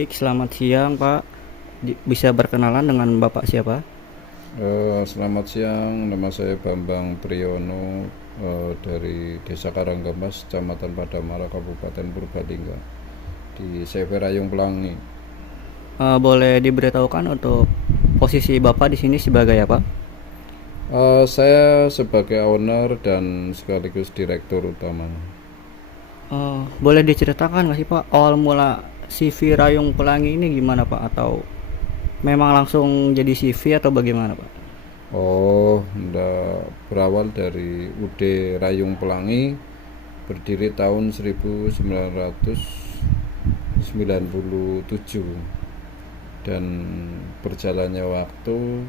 Baik, selamat siang Pak. Bisa berkenalan dengan Bapak siapa? Selamat siang, nama saya Bambang Priyono dari Desa Karanggamas, Kecamatan Padamara, Kabupaten Purbalingga, di CV Rayung Pelangi. Boleh diberitahukan untuk posisi Bapak di sini sebagai apa? Saya sebagai owner dan sekaligus direktur utamanya. Boleh diceritakan nggak sih Pak awal mula CV Rayung Pelangi ini gimana Pak? Atau memang langsung jadi CV atau bagaimana Pak? Berawal dari UD Rayung Pelangi, berdiri tahun 1997, dan berjalannya waktu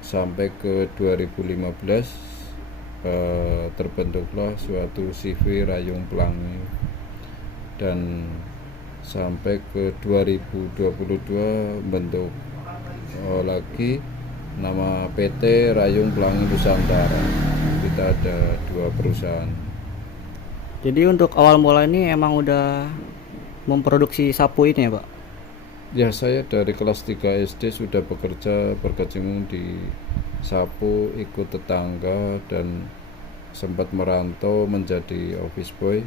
sampai ke 2015, terbentuklah suatu CV Rayung Pelangi, dan sampai ke 2022 bentuk lagi nama PT Rayung Pelangi Nusantara. Kita ada dua perusahaan. Jadi untuk awal mula ini emang udah memproduksi sapu ini ya Pak? Ya, saya dari kelas 3 SD sudah bekerja berkecimpung di sapu, ikut tetangga, dan sempat merantau menjadi office boy.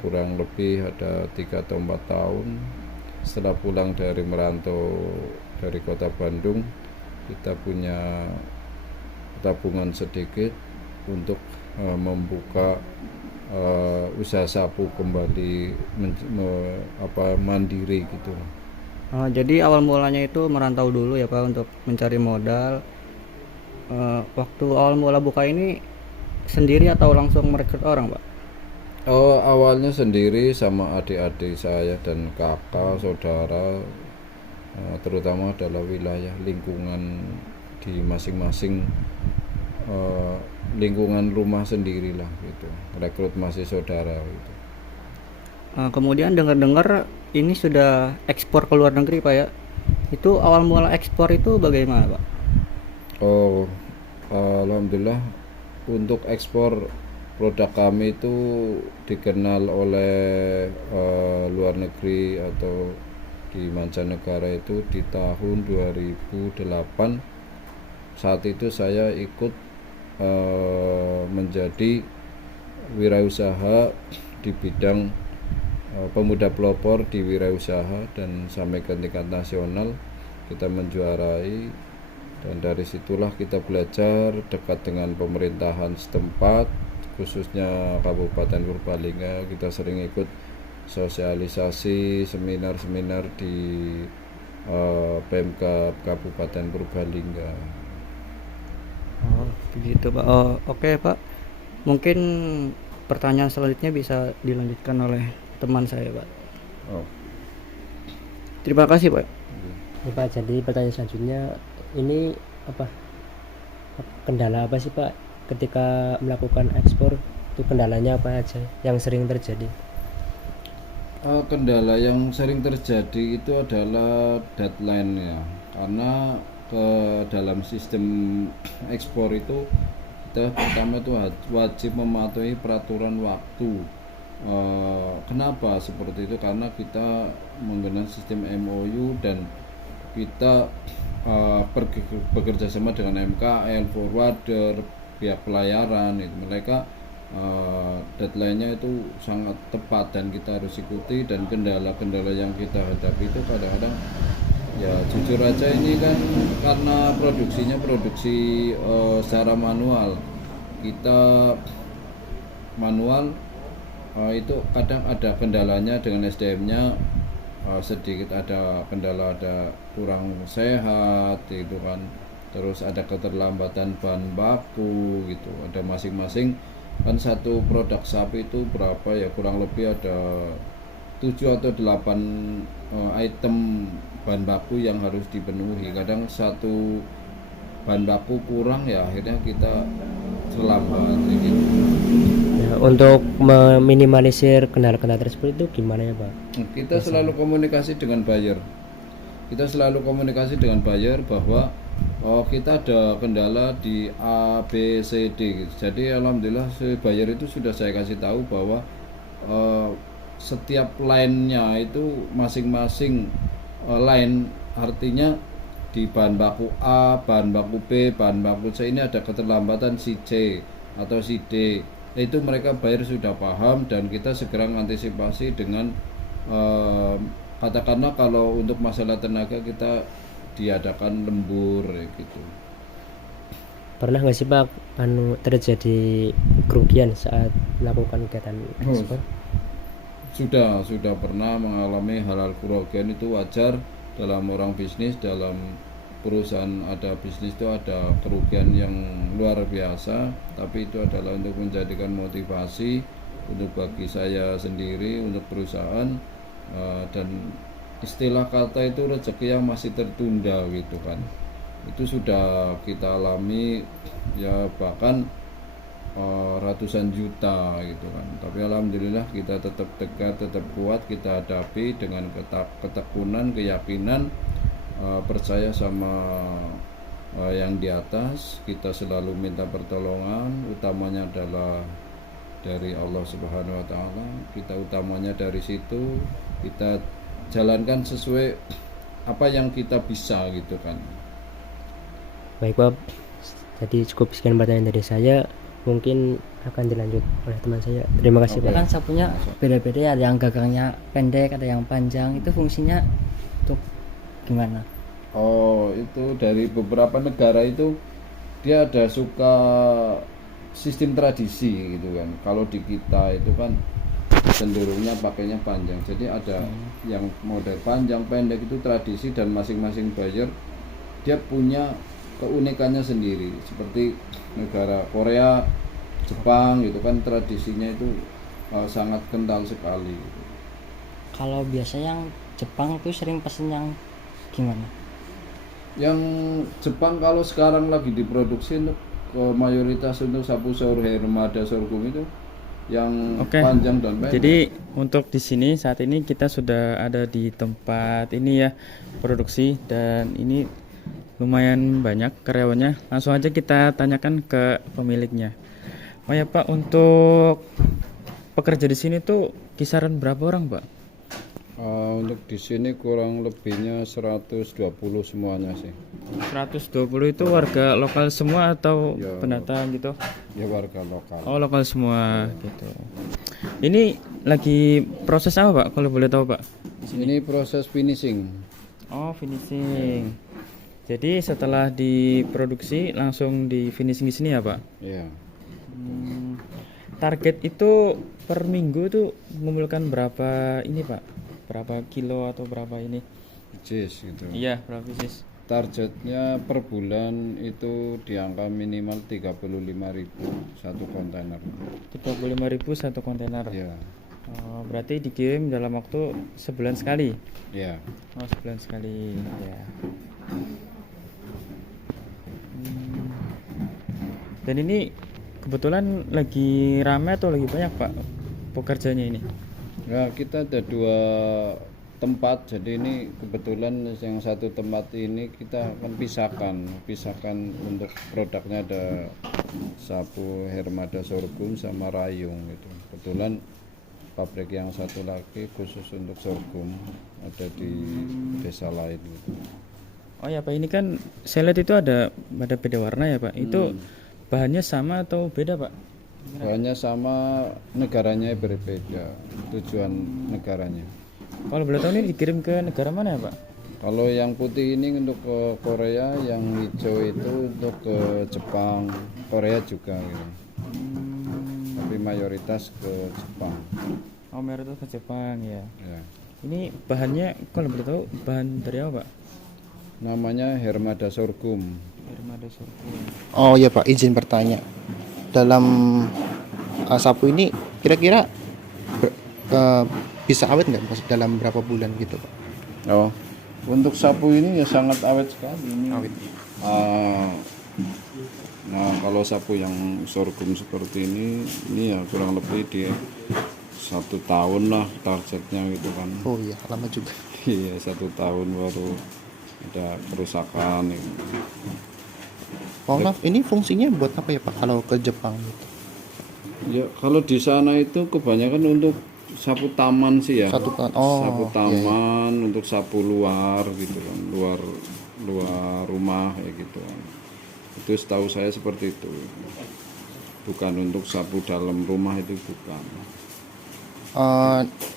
Kurang lebih ada 3 atau 4 tahun. Setelah pulang dari merantau dari kota Bandung, kita punya tabungan sedikit untuk membuka usaha sapu kembali, mandiri gitu. Jadi awal mulanya itu merantau dulu ya Pak untuk mencari modal. Waktu awal mula buka ini sendiri atau langsung merekrut orang Pak? Awalnya sendiri sama adik-adik saya dan kakak, saudara, terutama adalah wilayah lingkungan di masing-masing lingkungan rumah sendirilah gitu. Rekrut masih saudara gitu. Kemudian dengar-dengar ini sudah ekspor ke luar negeri Pak ya. Itu awal mula ekspor itu bagaimana Pak? Oh, alhamdulillah, untuk ekspor produk kami itu dikenal oleh luar negeri atau di mancanegara itu di tahun 2008. Saat itu saya ikut menjadi wirausaha di bidang pemuda pelopor di wirausaha, dan sampai ke tingkat nasional kita menjuarai. Dan dari situlah kita belajar dekat dengan pemerintahan setempat, khususnya Kabupaten Purbalingga. Kita sering ikut sosialisasi, seminar-seminar di Pemkab Kabupaten Purbalingga. Oh, begitu Pak. Oh, oke Pak. Mungkin pertanyaan selanjutnya bisa dilanjutkan oleh teman saya Pak. Oh, Terima kasih Pak. Ya, Pak, jadi pertanyaan selanjutnya ini apa kendala apa sih Pak ketika melakukan ekspor, itu kendalanya apa aja yang sering terjadi? Kendala yang sering terjadi itu adalah deadline ya, karena ke dalam sistem ekspor itu kita pertama itu wajib mematuhi peraturan waktu. Kenapa seperti itu? Karena kita menggunakan sistem MOU, dan kita bekerja sama dengan MKL, forwarder, pihak pelayaran. Itu mereka deadline-nya itu sangat tepat dan kita harus ikuti. Dan kendala-kendala yang kita hadapi itu kadang-kadang, ya jujur aja, ini kan karena produksinya produksi secara manual. Kita manual, itu kadang ada kendalanya dengan SDM-nya. Sedikit ada kendala, ada kurang sehat gitu kan, terus ada keterlambatan bahan baku gitu. Ada masing-masing kan, satu produk sapi itu berapa ya, kurang lebih ada 7 atau 8 item bahan baku yang harus dipenuhi. Kadang satu bahan baku kurang, ya akhirnya kita terlambat gitu. Ya, untuk meminimalisir kendala-kendala tersebut itu gimana ya Pak? Kita selalu komunikasi dengan buyer. Kita selalu komunikasi dengan buyer bahwa kita ada kendala di A, B, C, D gitu. Jadi alhamdulillah si buyer itu sudah saya kasih tahu bahwa setiap line-nya itu masing-masing line, artinya di bahan baku A, bahan baku B, bahan baku C ini ada keterlambatan si C atau si D. Itu mereka buyer sudah paham dan kita segera mengantisipasi dengan katakanlah kalau untuk masalah tenaga kita diadakan lembur gitu. Pernah nggak sih Pak terjadi kerugian saat melakukan kegiatan ekspor? Sudah pernah mengalami hal-hal kerugian, itu wajar dalam orang bisnis, dalam perusahaan ada bisnis itu ada kerugian yang luar biasa, tapi itu adalah untuk menjadikan motivasi untuk bagi saya sendiri, untuk perusahaan, dan istilah kata itu rezeki yang masih tertunda gitu kan. Itu sudah kita alami ya, bahkan ratusan juta gitu kan, tapi alhamdulillah kita tetap tegar, tetap kuat, kita hadapi dengan ketekunan, keyakinan, percaya sama yang di atas. Kita selalu minta pertolongan, utamanya adalah dari Allah Subhanahu wa taala. Kita utamanya dari situ, kita jalankan sesuai apa yang kita bisa gitu kan. Baik Pak, jadi cukup sekian pertanyaan dari saya, mungkin akan dilanjut oleh teman saya. Terima kasih Pak. Kan sapunya beda-beda, ada yang gagangnya pendek, ada yang panjang. Itu fungsinya untuk gimana? Oh, itu dari beberapa negara itu dia ada suka sistem tradisi gitu kan. Kalau di kita itu kan cenderungnya pakainya panjang. Jadi ada yang model panjang, pendek, itu tradisi, dan masing-masing buyer dia punya keunikannya sendiri. Seperti negara Korea, Jepang gitu kan, tradisinya itu sangat kental sekali gitu. Kalau biasa yang Jepang tuh sering pesen yang gimana? Yang Jepang kalau sekarang lagi diproduksi untuk mayoritas untuk sapu saur Hermada sorghum itu yang panjang dan pendek. Jadi untuk di sini saat ini kita sudah ada di tempat ini ya, produksi, dan ini lumayan banyak karyawannya. Langsung aja kita tanyakan ke pemiliknya. Oh ya Pak, untuk pekerja di sini tuh kisaran berapa orang Pak? Untuk di sini kurang lebihnya 120 semuanya sih. 120 itu warga lokal semua atau Ya, pendatang gitu? ya warga lokal. Oh, lokal semua gitu. Ini lagi proses apa Pak, kalau boleh tahu Pak? Ini proses finishing. Oh, finishing. Jadi setelah diproduksi langsung di finishing di sini ya Pak? Ya. Target itu per minggu itu mengumpulkan berapa ini Pak? Berapa kilo atau berapa ini? Jis gitu. Iya, berapa pieces? Targetnya per bulan itu di angka minimal 35.000 satu kontainer. 35.000 satu kontainer. Ya. Oh, berarti dikirim dalam waktu sebulan sekali. Ya. Oh, sebulan sekali. Ya. Dan ini kebetulan lagi ramai atau lagi banyak Pak pekerjanya ini? Ya, kita ada 2 tempat, jadi ini kebetulan yang satu tempat ini kita akan pisahkan untuk produknya, ada sapu Hermada sorghum sama rayung gitu. Kebetulan pabrik yang satu lagi khusus untuk sorghum ada di desa lain gitu. Oh ya Pak, ini kan saya lihat itu ada beda warna ya Pak. Itu bahannya sama atau beda Pak? Bahannya sama, negaranya berbeda, tujuan negaranya. Kalau boleh tahu ini dikirim ke negara mana ya Pak? Kalau yang putih ini untuk ke Korea, yang hijau itu untuk ke Jepang, Korea juga gitu. Tapi mayoritas ke Jepang. Oh, mayoritas ke Jepang ya. Ya. Ini bahannya kalau boleh tahu bahan dari apa Pak? Namanya Hermada sorghum. Hermada sorghum. Oh ya Pak, izin bertanya. Dalam sapu ini kira-kira bisa awet nggak Mas, dalam berapa bulan gitu Pak? Oh, untuk sapu ini ya sangat awet sekali ini. Awet. Nah, kalau sapu yang sorghum seperti ini ya kurang lebih di 1 tahun lah targetnya gitu kan. Oh iya, lama juga. Iya, 1 tahun baru ada kerusakan gitu. Maaf, ini fungsinya buat apa ya Pak kalau ke Jepang gitu? Ya, kalau di sana itu kebanyakan untuk sapu taman sih ya. Satu kan. Oh. Sapu iya, iya. taman untuk sapu luar gitu kan, luar rumah ya gitu kan. Itu setahu saya seperti itu. Bukan untuk sapu dalam rumah, itu bukan.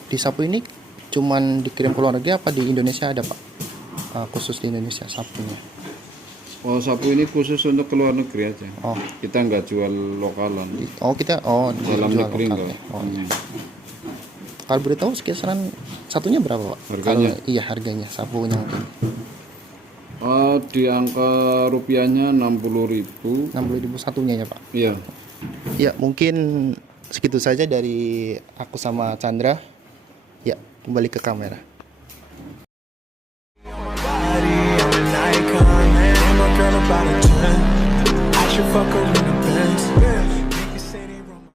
Di sapu ini cuman dikirim ke luar negeri apa di Indonesia ada Pak? Khusus di Indonesia sapunya. Oh, sapu ini khusus untuk ke luar negeri aja. Oh. Kita nggak jual lokalan. Kita Dalam jual negeri lokal enggak. ya. Oh, iya. Kalau boleh tahu kisaran satunya berapa Pak? Harganya? Iya harganya sapu yang ini. Di angka rupiahnya 60.000. 60.000 satunya ya Pak. Iya. Ya mungkin segitu saja dari aku sama Chandra. Ya kembali ke kamera. Icon, man. And my girl about a 10. I should fuck her in the Benz.